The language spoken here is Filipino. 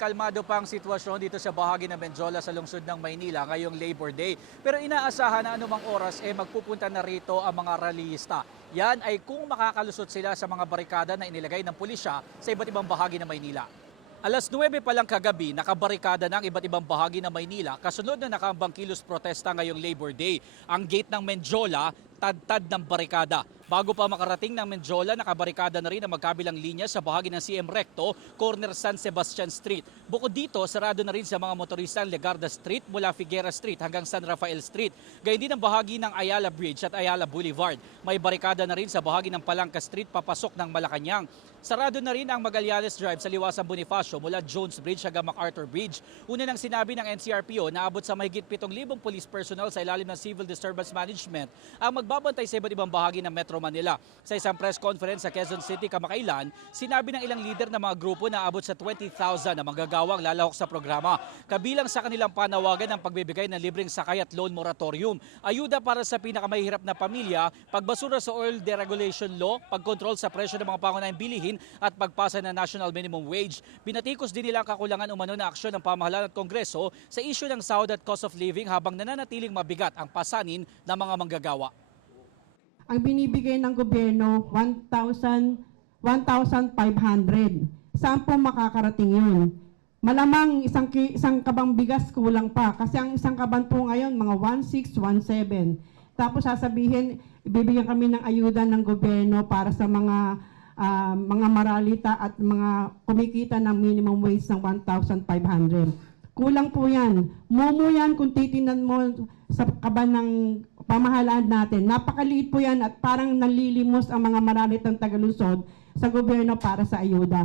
kalmado pa ang sitwasyon dito sa bahagi ng Benjola sa lungsod ng Maynila ngayong Labor Day. Pero inaasahan na anumang oras magpupunta na rito ang mga rallyista. Yan ay kung makakalusot sila sa mga barikada na inilagay ng pulisya sa iba't ibang bahagi ng Maynila. Alas 9 pa lang kagabi, nakabarikada ng iba't ibang bahagi ng Maynila kasunod na nakaambang kilos protesta ngayong Labor Day. Ang gate ng Menjola, tad-tad ng barikada. Bago pa makarating ng Menjola, nakabarikada na rin ang magkabilang linya sa bahagi ng CM Recto, corner San Sebastian Street. Bukod dito, sarado na rin sa mga motorista ang Legarda Street mula Figueras Street hanggang San Rafael Street. Gayun din ang bahagi ng Ayala Bridge at Ayala Boulevard. May barikada na rin sa bahagi ng Palangka Street papasok ng Malacanang. Sarado na rin ang Magallanes Drive sa Liwasang Bonifacio mula Jones Bridge hanggang MacArthur Bridge. Una nang sinabi ng NCRPO na abot sa mahigit 7,000 police personnel sa ilalim ng Civil Disturbance Management ang magbabantay sa iba't ibang bahagi ng Metro Manila. Sa isang press conference sa Quezon City kamakailan, sinabi ng ilang leader ng mga grupo na abot sa 20,000 na manggagawang lalahok sa programa. Kabilang sa kanilang panawagan ang pagbibigay ng libreng sakay at loan moratorium, ayuda para sa pinakamahihirap na pamilya, pagbasura sa oil deregulation law, pagkontrol sa presyo ng mga pangunahing bilihin at pagpasa ng national minimum wage. Binatikos din nila ang kakulangan umano na aksyon ng pamahalaan at Kongreso sa isyu ng sahod at cost of living habang nananatiling mabigat ang pasanin ng mga manggagawa. Ang binibigay ng gobyerno, 1,500. Saan po makakarating yun? Malamang isang kabang bigas kulang pa kasi ang isang kaban po ngayon mga 1,600, 1,700. Tapos sasabihin, ibibigyan kami ng ayuda ng gobyerno para sa mga maralita at mga kumikita ng minimum wage ng 1,500. Kulang po yan. Mumu yan kung titinan mo sa kaban ng pamahalaan natin. Napakaliit po yan at parang nalilimos ang mga maralitang Tagalusod sa gobyerno para sa ayuda.